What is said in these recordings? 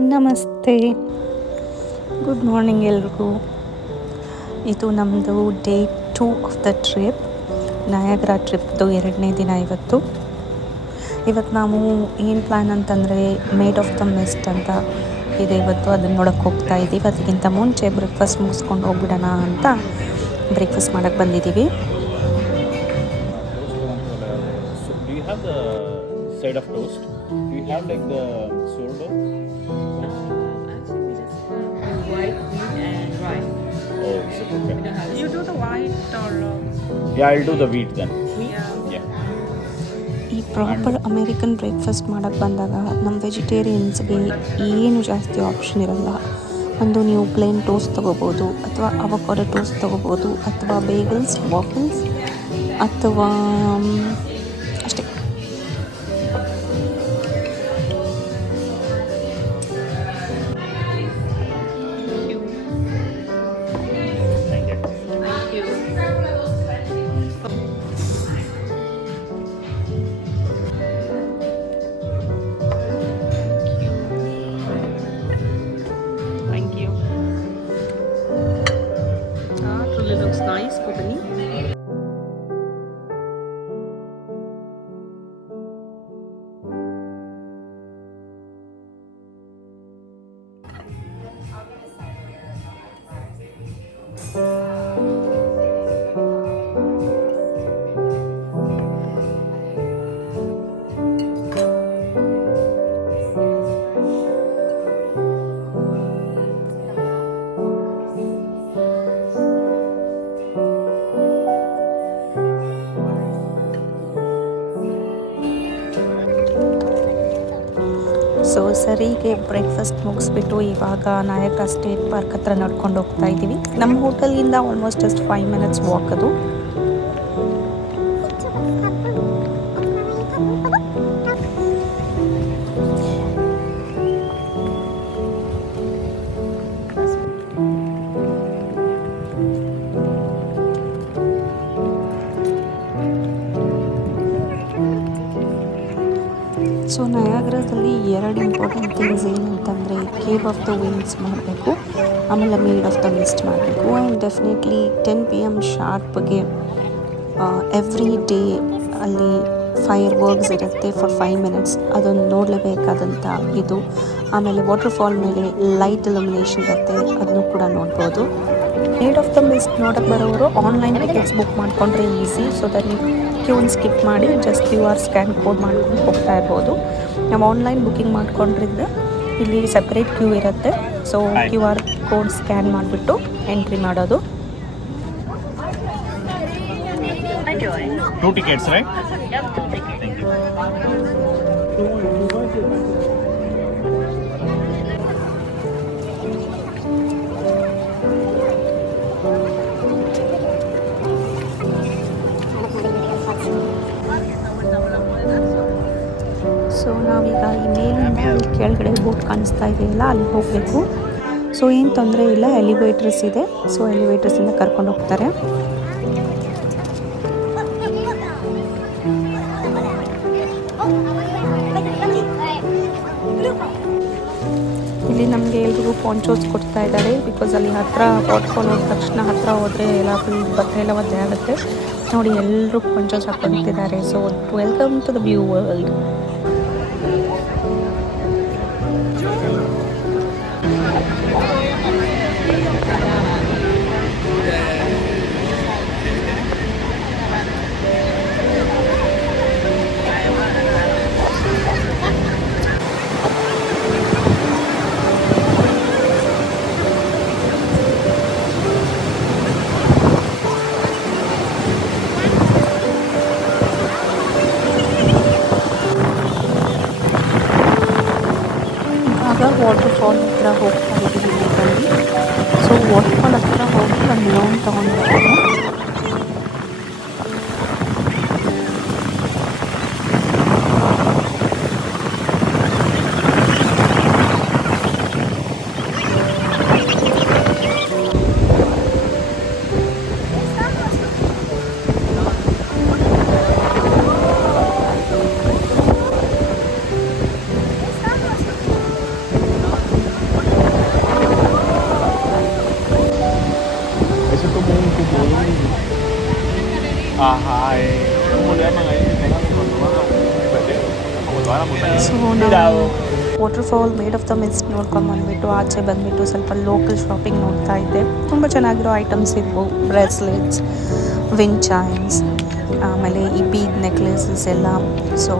ನಮಸ್ತೆ, good morning ಎಲ್ರಿಗೂ. ಇದು ನಮ್ಮದು ಡೇ 2 ಆಫ್ ದ ಟ್ರಿಪ್, ನಯಾಗ್ರಾ ಟ್ರಿಪ್ದು 2ನೇ ದಿನ. ಇವತ್ತು ನಾವು ಏನು ಪ್ಲ್ಯಾನ್ ಅಂತಂದರೆ ಮೇಡ್ ಆಫ್ ದ ಮಿಸ್ಟ್ ಅಂತ ಇದೆ. ಇವತ್ತು ಅದನ್ನು ನೋಡೋಕ್ಕೆ ಹೋಗ್ತಾ ಇದ್ದೀವಿ. ಅದಕ್ಕಿಂತ ಮುಂಚೆ ಬ್ರೇಕ್ಫಾಸ್ಟ್ ಮುಗಿಸ್ಕೊಂಡು ಹೋಗ್ಬಿಡೋಣ ಅಂತ ಬ್ರೇಕ್ಫಾಸ್ಟ್ ಮಾಡೋಕ್ಕೆ ಬಂದಿದ್ದೀವಿ. Side of toast. Do you have like the sourdough? Actually, we just white, wheat, and rye. Oh, is it okay? We don't have You do the white or Yeah, I'll do the wheat then. Yeah. ಈ proper American breakfast ಮಾಡೋಕ್ಕೆ ಬಂದಾಗ ನಮ್ಮ ವೆಜಿಟೇರಿಯನ್ಸ್ಗೆ ಏನು ಜಾಸ್ತಿ option ಇರಲ್ಲ. ಒಂದು ನೀವು plane toast ತೊಗೋಬೋದು, ಅಥವಾ ಅವಕಾಡೋ ಟೋಸ್ಟ್ ತೊಗೋಬೋದು, ಅಥವಾ ಬೇಗಲ್ಸ್, ವಾಫಲ್ಸ್, ಅಥವಾ ಅಷ್ಟೇ. Thank you. Truly looks nice, Putani. So ಸರಿಗೆ ಬ್ರೇಕ್ಫಾಸ್ಟ್ ಮುಗಿಸ್ಬಿಟ್ಟು ಇವಾಗ ನಯಾಗ್ರಾ ಸ್ಟೇಟ್ ಪಾರ್ಕ್ ಹತ್ರ ನಡ್ಕೊಂಡು ಹೋಗ್ತಾ ಇದ್ದೀವಿ. ನಮ್ಮ ಹೋಟೆಲಿಂದ ಆಲ್ಮೋಸ್ಟ್ ಜಸ್ಟ್ 5 minutes ವಾಕ್ ಅದು. ಸೊ ನಯಾಗ್ರಾದಲ್ಲಿ 2 ಇಂಪಾರ್ಟೆಂಟ್ ಥಿಂಗ್ಸ್ ಏನಂತಂದರೆ ಕೇವ್ ಆಫ್ ದ ವಿಂಡ್ಸ್ ಮಾಡಬೇಕು, ಆಮೇಲೆ ಮೇಡ್ ಆಫ್ ದ ಮಿಸ್ಟ್ ಮಾಡಬೇಕು. ಆ್ಯಂಡ್ ಡೆಫಿನೆಟ್ಲಿ 10 PM ಶಾರ್ಪ್ಗೆ ಎವ್ರಿ ಡೇ ಅಲ್ಲಿ ಫೈರ್ ವರ್ಕ್ಸ್ ಇರುತ್ತೆ ಫಾರ್ 5 minutes. ಅದನ್ನು ನೋಡಲೇಬೇಕಾದಂಥ ಇದು. ಆಮೇಲೆ ವಾಟರ್ಫಾಲ್ ಮೇಲೆ ಲೈಟ್ ಇಲ್ಯುಮಿನೇಷನ್ ಇರುತ್ತೆ, ಅದನ್ನು ಕೂಡ ನೋಡ್ಬೋದು. ಮೇಡ್ ಆಫ್ ದ ಮಿಸ್ಟ್ ನೋಡೋಕ್ಕೆ ಬರೋರು ಆನ್ಲೈನ್ ಟಿಕೆಟ್ಸ್ ಬುಕ್ ಮಾಡಿಕೊಂಡ್ರೆ ಈಸಿ. ಸೊ ದಟ್ ನೀವು ಕ್ಯೂನ್ ಸ್ಕಿಪ್ ಮಾಡಿ ಜಸ್ಟ್ QR ಸ್ಕ್ಯಾನ್ ಕೋಡ್ ಮಾಡ್ಕೊಂಡು ಹೋಗ್ತಾ ಇರ್ಬೋದು. ನಾವು ಆನ್ಲೈನ್ ಬುಕ್ಕಿಂಗ್ ಮಾಡ್ಕೊಂಡಿದ್ರೆ ಇಲ್ಲಿ ಸಪ್ರೇಟ್ ಕ್ಯೂ ಇರುತ್ತೆ. ಸೊ QR ಕೋಡ್ ಸ್ಕ್ಯಾನ್ ಮಾಡಿಬಿಟ್ಟು ಎಂಟ್ರಿ ಮಾಡೋದು. 2 tickets, right? Thank you. So ನಾವೀಗ ಈ ಮೇಲಿಂದ ಅಲ್ಲಿ ಕೆಳಗಡೆ ಬೋಟ್ ಕಾಣಿಸ್ತಾ ಇದೆಯಲ್ಲ, ಅಲ್ಲಿ ಹೋಗಬೇಕು. ಸೊ ಏನು ತೊಂದರೆ ಇಲ್ಲ, ಎಲಿವೇಟರ್ಸ್ ಇದೆ. ಸೊ ಎಲಿವೇಟರ್ಸಿಂದ ಕರ್ಕೊಂಡು ಹೋಗ್ತಾರೆ. ಇಲ್ಲಿ ನಮಗೆ ಎಲ್ರಿಗೂ ಪಾಂಚೋಸ್ ಕೊಡ್ತಾ ಇದ್ದಾರೆ. ಬಿಕಾಸ್ ಅಲ್ಲಿ ಹತ್ತಿರ ವಾಟರ್ಫಾಲ್ ಹೋದ ತಕ್ಷಣ ಹತ್ತಿರ ಹೋದರೆ ಎಲ್ಲ ಫುಲ್ ಬಟ್ಟೆ ಎಲ್ಲ ಒದ್ದೆ ಆಗುತ್ತೆ. ನೋಡಿ, ಎಲ್ಲರೂ ಪಾಂಚೋಸ್ ಹಾಕ್ಕೊಂಡಿದ್ದಾರೆ. So welcome to the view world. Waterfall ಹತ್ರ ಹೋಗ್ತಾ ಇದ್ದೀವಿ ಇಲ್ಲಿ. ಸೊ ವಾಟರ್ಫಾಲ್ ಹತ್ರ ಹೋಗಿ ಒಂದು ಲೋನ್ ತೊಗೊಂಡಿದ್ದೀನಿ. ಸೊ ನಾವು waterfall made of the mist ನೋಡ್ಕೊಂಡು ಬಂದುಬಿಟ್ಟು ಆಚೆ ಬಂದುಬಿಟ್ಟು ಸ್ವಲ್ಪ ಲೋಕಲ್ ಶಾಪಿಂಗ್ ನೋಡ್ತಾ ಇದ್ದೆ. ತುಂಬ ಚೆನ್ನಾಗಿರೋ ಐಟಮ್ಸ್ ಇದ್ವು, ಬ್ರೇಸ್ಲೆಟ್ಸ್, ವಿಂಡ್ ಚೈನ್ಸ್, ಆಮೇಲೆ ಈ ಬೀಡ್ ನೆಕ್ಲೆಸಸ್ ಎಲ್ಲ. So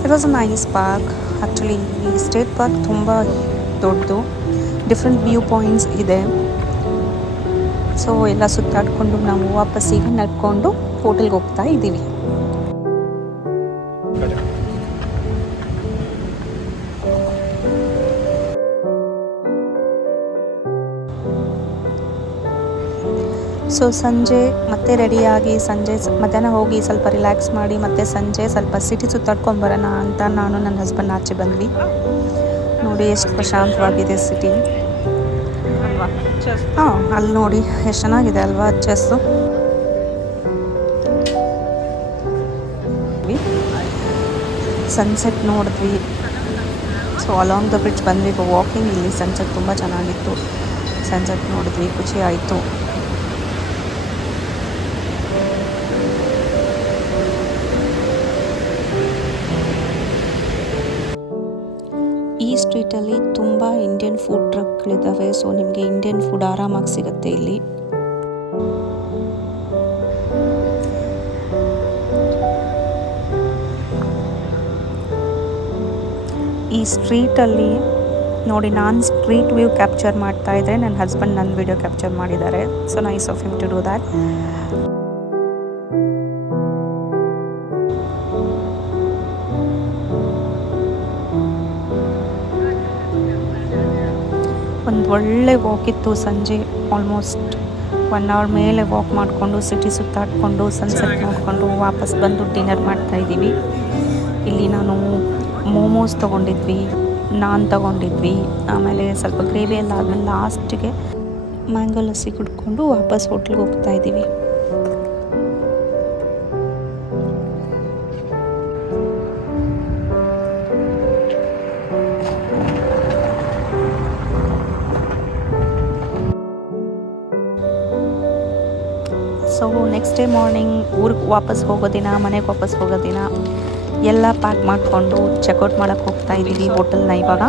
it was a nice park. Actually ಈ ಸ್ಟೇಟ್ ಪಾರ್ಕ್ ತುಂಬ ದೊಡ್ಡದು, ಡಿಫ್ರೆಂಟ್ ವ್ಯೂ ಪಾಯಿಂಟ್ಸ್ ಇದೆ. ಸೊ ಎಲ್ಲ ಸುತ್ತಾಡಿಕೊಂಡು ನಾವು ವಾಪಸ್ಸಿಗೆ ನಡ್ಕೊಂಡು ಹೋಟೆಲ್ಗೆ ಹೋಗ್ತಾ ಇದ್ದೀವಿ. ಸೊ ಸಂಜೆ ಮತ್ತೆ ರೆಡಿಯಾಗಿ ಮಧ್ಯಾಹ್ನ ಹೋಗಿ ಸ್ವಲ್ಪ ರಿಲ್ಯಾಕ್ಸ್ ಮಾಡಿ ಮತ್ತೆ ಸಂಜೆ ಸ್ವಲ್ಪ ಸಿಟಿ ಸುತ್ತಾಡ್ಕೊಂಡು ಬರೋಣ ಅಂತ ನಾನು ನನ್ನ ಹಸ್ಬೆಂಡ್ ಆಚೆ ಬಂದ್ವಿ. ನೋಡಿ ಎಷ್ಟು ಪ್ರಶಾಂತವಾಗಿದೆ ಸಿಟಿ ಅಲ್ವಾ? ಹಾಂ, ಅಲ್ಲಿ ನೋಡಿ ಎಷ್ಟು ಚೆನ್ನಾಗಿದೆ ಅಲ್ವಾ ಚೆಸ್ಸು. ಸನ್ಸೆಟ್ ನೋಡಿದ್ವಿ. ಸೊ ಅಲಾಂಗ್ ದ ಬ್ರಿಡ್ಜ್ ಬಂದ್ವಿ ವಾಕಿಂಗ್. ಇಲ್ಲಿ ಸನ್ಸೆಟ್ ತುಂಬ ಚೆನ್ನಾಗಿತ್ತು. ಸನ್ಸೆಟ್ ನೋಡಿದ್ವಿ, ಖುಷಿ ಆಯಿತು. ಈ ಸ್ಟ್ರೀಟಲ್ಲಿ ತುಂಬ ಇಂಡಿಯನ್ ಫುಡ್ ಟ್ರಕ್ಗಳಿದ್ದಾವೆ. ಸೊ ನಿಮಗೆ ಇಂಡಿಯನ್ ಫುಡ್ ಆರಾಮಾಗಿ ಸಿಗುತ್ತೆ ಇಲ್ಲಿ. ಈ ಸ್ಟ್ರೀಟಲ್ಲಿ ನೋಡಿ, ನಾನು ಸ್ಟ್ರೀಟ್ ವ್ಯೂ ಕ್ಯಾಪ್ಚರ್ ಮಾಡ್ತಾ ಇದ್ದರೆ ನನ್ನ ಹಸ್ಬೆಂಡ್ ನನ್ನ ವಿಡಿಯೋ ಕ್ಯಾಪ್ಚರ್ ಮಾಡಿದ್ದಾರೆ. So nice of him to do that. ಒಂದು ಒಳ್ಳೆ ವಾಕ್ ಇತ್ತು ಸಂಜೆ. ಆಲ್ಮೋಸ್ಟ್ 1 ಅವರ್ ಮೇಲೆ ವಾಕ್ ಮಾಡಿಕೊಂಡು ಸಿಟಿ ಸುತ್ತಾಡಿಕೊಂಡು ಸನ್ಸೆಟ್ ನೋಡಿಕೊಂಡು ವಾಪಸ್ ಬಂದು ಡಿನ್ನರ್ ಮಾಡ್ತಾಯಿದ್ದೀವಿ. ಇಲ್ಲಿ ನಾನು ಮೋಮೋಸ್ ತೊಗೊಂಡಿದ್ವಿ, ನಾನ್ ತೊಗೊಂಡಿದ್ವಿ, ಆಮೇಲೆ ಸ್ವಲ್ಪ ಗ್ರೇವಿ ಎಲ್ಲ ಆದಮೇಲೆ ಲಾಸ್ಟಿಗೆ ಮ್ಯಾಂಗೋ ಲಸ್ಸಿ ಕುಡ್ಕೊಂಡು ವಾಪಸ್ ಹೋಟ್ಲಿಗೆ ಹೋಗ್ತಾಯಿದ್ದೀವಿ. ಸೊ ನೆಕ್ಸ್ಟ್ ಡೇ ಮಾರ್ನಿಂಗ್ ಊರಿಗೆ ವಾಪಸ್ ಹೋಗೋ ದಿನ, ಮನೆಗೆ ವಾಪಸ್ ಹೋಗೋ ದಿನ ಎಲ್ಲ ಪ್ಯಾಕ್ ಮಾಡಿಕೊಂಡು ಚೆಕ್ಔಟ್ ಮಾಡೋಕ್ಕೆ ಹೋಗ್ತಾ ಇದ್ದೀವಿ ಹೋಟೆಲ್ನ ಇವಾಗ.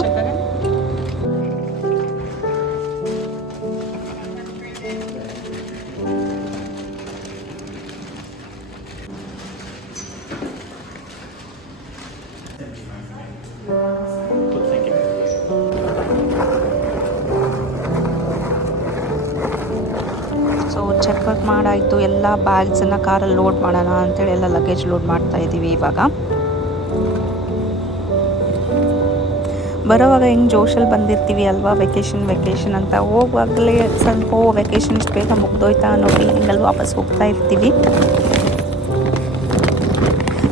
ಸೊ ಚೆಕ್ಔಟ್ ಮಾಡಾಯಿತು. ಎಲ್ಲ ಬ್ಯಾಗ್ಸನ್ನು ಕಾರಲ್ಲಿ ಲೋಡ್ ಮಾಡೋಣ ಅಂತೇಳಿ ಎಲ್ಲ ಲಗೇಜ್ ಲೋಡ್ ಮಾಡ್ತಾ ಇದ್ದೀವಿ ಇವಾಗ. ಬರೋವಾಗ ಹೆಂಗೆ ಜೋಶಲ್ಲಿ ಬಂದಿರ್ತೀವಿ ಅಲ್ವಾ, ವೆಕೇಷನ್ ಅಂತ. ಹೋಗುವಾಗಲೇ ಸ್ವಲ್ಪ ವೆಕೇಷನ್ ಇಷ್ಟು ಬೇಗ ಮುಗ್ದೋಯ್ತಾ ಅನ್ನೋ ಫೀಲಿಂಗಲ್ಲಿ ವಾಪಸ್ ಹೋಗ್ತಾ ಇರ್ತೀವಿ.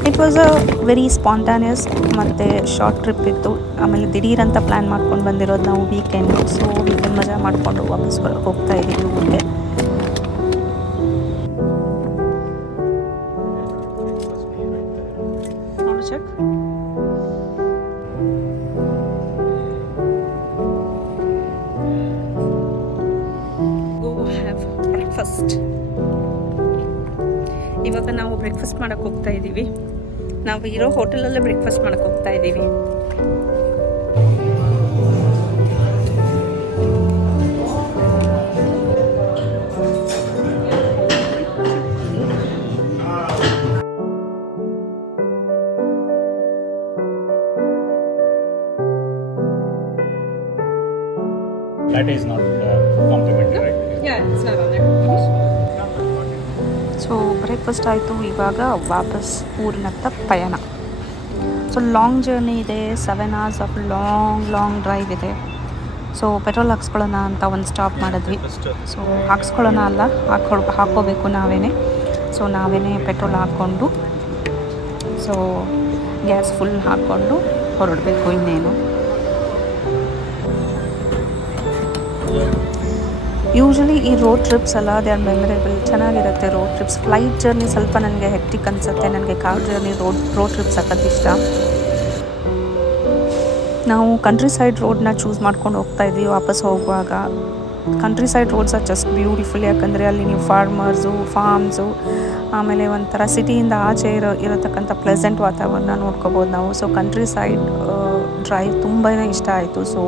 ಇಟ್ ವಾಸ್ ಅ ವೆರಿ ಸ್ಪಾಂಟಾನಿಯಸ್ ಮತ್ತು ಶಾರ್ಟ್ ಟ್ರಿಪ್ ಇತ್ತು. ಆಮೇಲೆ ದಿಢೀರಂತ ಪ್ಲ್ಯಾನ್ ಮಾಡ್ಕೊಂಡು ಬಂದಿರೋದು ನಾವು ವೀಕೆಂಡು. ಸೊ ವೀಕೆಂಡ್ ಮಜಾ ಮಾಡಿಕೊಂಡು ವಾಪಸ್ ಹೋಗ್ತಾ ಇದ್ದೀವಿ ಊರಿಗೆ. Check breakfast. ಇವಾಗ ನಾವು ಬ್ರೇಕ್ಫಾಸ್ಟ್ ಮಾಡೋಕ್ಕೆ ಹೋಗ್ತಾ ಇದ್ದೀವಿ. ನಾವು ಇರೋ ಹೋಟೆಲಲ್ಲೇ ಬ್ರೇಕ್ಫಾಸ್ಟ್ ಮಾಡೋಕ್ಕೆ ಹೋಗ್ತಾ ಇದ್ದೀವಿ. That is not complimentary, right? Yeah, it's not on there. So breakfast ಆಯಿತು. ಇವಾಗ ವಾಪಸ್ ಊರಿನತ್ತ ಪಯಣ. ಸೊ ಲಾಂಗ್ ಜರ್ನಿ ಇದೆ, 7 hours ಆಫ್ ಲಾಂಗ್ ಡ್ರೈವ್ ಇದೆ. ಸೊ ಪೆಟ್ರೋಲ್ ಹಾಕ್ಸ್ಕೊಳ್ಳೋಣ ಅಂತ ಒಂದು ಸ್ಟಾಪ್ ಮಾಡಿದ್ವಿ. ಸೊ ಹಾಕ್ಸ್ಕೊಳ್ಳೋಣ ಅಲ್ಲ, ಹಾಕ್ಕೋಬೇಕು ನಾವೇ. ಸೊ ನಾವೇ ಪೆಟ್ರೋಲ್ ಹಾಕ್ಕೊಂಡು ಸೊ ಗ್ಯಾಸ್ ಫುಲ್ ಹಾಕ್ಕೊಂಡು ಹೊರಡಬೇಕು ಇನ್ನೇನು. ಯೂಶ್ವಲಿ ಈ ರೋಡ್ ಟ್ರಿಪ್ಸ್ ಎಲ್ಲ ದೇ ಆರ್ ಮೆಮೊರೇಬಲ್, ಚೆನ್ನಾಗಿರುತ್ತೆ ರೋಡ್ ಟ್ರಿಪ್ಸ್. ಫ್ಲೈಟ್ ಜರ್ನಿ ಸ್ವಲ್ಪ ನನಗೆ ಹೆಕ್ಟಿಕ್ ಅನಿಸುತ್ತೆ. ನನಗೆ ಕಾರ್ ಜರ್ನಿ ರೋಡ್ ಟ್ರಿಪ್ ಸಖತ್ ಇಷ್ಟ. ನಾವು ಕಂಟ್ರಿ ಸೈಡ್ ರೋಡ್ನ ಚೂಸ್ ಮಾಡ್ಕೊಂಡು ಹೋಗ್ತಾ ಇದ್ವಿ ವಾಪಸ್ ಹೋಗುವಾಗ. Countryside roads are just beautiful. ಯಾಕಂದರೆ ಅಲ್ಲಿ ನೀವು ಫಾರ್ಮ್ಸು ಆಮೇಲೆ ಒಂಥರ ಸಿಟಿಯಿಂದ ಆಚೆ ಇರತಕ್ಕಂಥ ಪ್ಲೆಸೆಂಟ್ ವಾತಾವರಣ ನೋಡ್ಕೋಬೋದು ನಾವು. ಸೊ ಕಂಟ್ರಿ ಸೈಡ್ ಡ್ರೈವ್ ತುಂಬಾ ಇಷ್ಟ ಆಯಿತು. So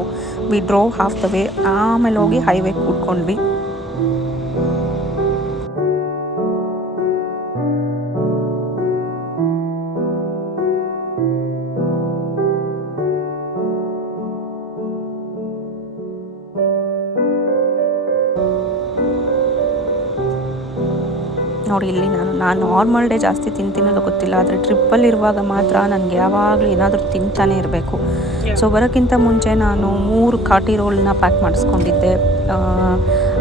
we drove half the way, ಆಮೇಲೆ ಹೋಗಿ ಹೈವೇ ಕೂತ್ಕೊಂಡ್ವಿ. ನೋಡಿ ಇಲ್ಲಿ ನಾನು ನಾರ್ಮಲ್ ಡೇ ಜಾಸ್ತಿ ತಿಂತೀನೋ ಗೊತ್ತಿಲ್ಲ, ಆದರೆ ಟ್ರಿಪ್ಪಲ್ಲಿರುವಾಗ ಮಾತ್ರ ನನಗೆ ಯಾವಾಗಲೂ ಏನಾದರೂ ತಿಂತಾನೆ ಇರಬೇಕು. ಸೊ ಬರೋಕ್ಕಿಂತ ಮುಂಚೆ ನಾನು 3 ಕಾಟಿ ರೋಲ್ನ ಪ್ಯಾಕ್ ಮಾಡಿಸ್ಕೊಂಡಿದ್ದೆ.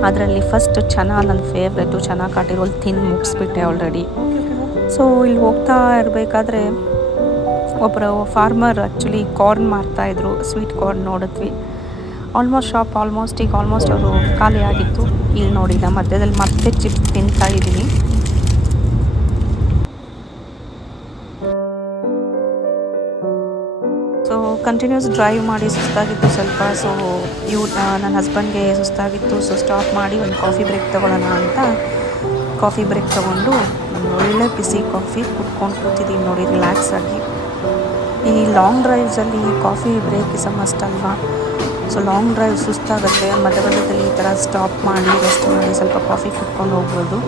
ಅದರಲ್ಲಿ ಫಸ್ಟ್ ಚನಾ ನನ್ನ ಫೇವ್ರೆಟು, ಚನಾ ಕಾಟಿ ರೋಲ್ ತಿಂದು ಮುಗಿಸ್ಬಿಟ್ಟೆ ಆಲ್ರೆಡಿ. ಸೊ ಇಲ್ಲಿ ಹೋಗ್ತಾ ಇರಬೇಕಾದ್ರೆ ಒಬ್ಬರು ಫಾರ್ಮರ್ ಆ್ಯಕ್ಚುಲಿ ಕಾರ್ನ್ ಮಾರ್ತಾಯಿದ್ರು, ಸ್ವೀಟ್ ಕಾರ್ನ್ ನೋಡಿದ್ವಿ. ಶಾಪ್ ಆಲ್ಮೋಸ್ಟ್ ಅವರು ಖಾಲಿ ಆಗಿತ್ತು. ಇಲ್ಲಿ ನೋಡಿ ನಮ್ಮ ಮಧ್ಯದಲ್ಲಿ ಮತ್ತೆ ಚಿಪ್ಸ್ ತಿಂತಾ ಇದ್ದೀನಿ. ಸೊ ಕಂಟಿನ್ಯೂಸ್ ಡ್ರೈವ್ ಮಾಡಿ ಸುಸ್ತಾಗಿತ್ತು ಸ್ವಲ್ಪ. ಸೊ ನನ್ನ ಹಸ್ಬೆಂಡ್ಗೆ ಸುಸ್ತಾಗಿತ್ತು. ಸೊ ಸ್ಟಾಪ್ ಮಾಡಿ ಒಂದು ಕಾಫಿ ಬ್ರೇಕ್ ತೊಗೊಳ್ಳೋಣ ಅಂತ ಕಾಫಿ ಬ್ರೇಕ್ ತೊಗೊಂಡು ಒಳ್ಳೆ ಬಿಸಿ ಕಾಫಿ ಕುಟ್ಕೊಂಡು ಕೂತಿದ್ದೀವಿ ನೋಡಿ ರಿಲ್ಯಾಕ್ಸ್ ಆಗಿ. ಈ ಲಾಂಗ್ ಡ್ರೈವ್ಸಲ್ಲಿ ಕಾಫಿ ಬ್ರೇಕ್ ಇಸ್ ಮಸ್ಟ್ ಅಲ್ವಾ. ಸೊ ಲಾಂಗ್ ಡ್ರೈವ್ ಸುಸ್ತಾಗುತ್ತೆ, ಮಧ್ಯದಲ್ಲಿ ಈ ಥರ ಸ್ಟಾಪ್ ಮಾಡಿ ರೆಸ್ಟ್ ಮಾಡಿ ಸ್ವಲ್ಪ ಕಾಫಿ ಕುಟ್ಕೊಂಡು ಹೋಗ್ಬೋದು.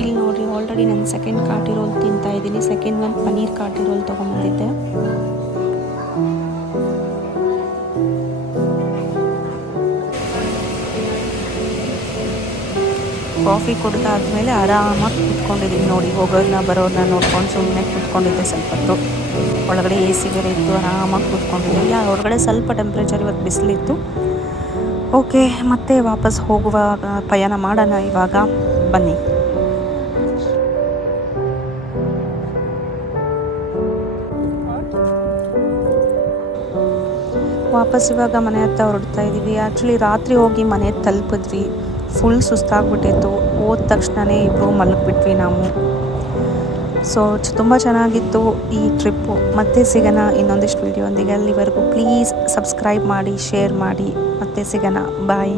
ಇಲ್ಲಿ ನೋಡಿ ಆಲ್ರೆಡಿ ನಾನು ಸೆಕೆಂಡ್ ಕಾಟಿ ರೋಲ್ ತಿಂತಾ ಇದ್ದೀನಿ. ಸೆಕೆಂಡ್ ಒಂದು ಪನ್ನೀರ್ ಕಾಟಿ ರೋಲ್ ತೊಗೊಂಬಂದಿದ್ದೆ. ಕಾಫಿ ಕುಡಿದಾದ್ಮೇಲೆ ಆರಾಮಾಗಿ ಕೂತ್ಕೊಂಡಿದ್ದೀನಿ ನೋಡಿ. ಹೋಗೋರನ್ನ ಬರೋರನ್ನ ನೋಡ್ಕೊಂಡು ಸುಮ್ಮನೆ ಕೂತ್ಕೊಂಡಿದ್ದೆ ಸ್ವಲ್ಪ ಹೊತ್ತು. ಒಳಗಡೆ AC ಬೇರೆ ಇತ್ತು, ಆರಾಮಾಗಿ ಕೂತ್ಕೊಂಡಿದ್ದೆ. ಹೊರಗಡೆ ಸ್ವಲ್ಪ ಟೆಂಪ್ರೇಚರ್ ಇವತ್ತು ಬಿಸಿಲಿತ್ತು. ಓಕೆ, ಮತ್ತೆ ವಾಪಸ್ ಹೋಗುವ ಪಯಣ ಮಾಡೋಣ ಇವಾಗ, ಬನ್ನಿ. ವಾಪಸ್ ಇವಾಗ ಮನೆ ಹತ್ರ ಹೊರಡ್ತಾ ಇದ್ದೀವಿ. ಆ್ಯಕ್ಚುಲಿ ರಾತ್ರಿ ಹೋಗಿ ಮನೆ ತಲುಪಿದ್ವಿ. ಫುಲ್ ಸುಸ್ತಾಗ್ಬಿಟ್ಟಿತ್ತು. ಹೋದ ತಕ್ಷಣವೇ ಇಬ್ಬರು ಮಲಗಿಬಿಟ್ವಿ ನಾವು. ಸೊ ತುಂಬ ಚೆನ್ನಾಗಿತ್ತು ಈ ಟ್ರಿಪ್ಪು. ಮತ್ತೆ ಸಿಗೋಣ ಇನ್ನೊಂದಿಷ್ಟು ವೀಡಿಯೋ ಒಂದಿಗೆ. ಅಲ್ಲಿವರೆಗೂ ಪ್ಲೀಸ್ ಸಬ್ಸ್ಕ್ರೈಬ್ ಮಾಡಿ, ಶೇರ್ ಮಾಡಿ. ಮತ್ತೆ ಸಿಗೋಣ. ಬಾಯ್.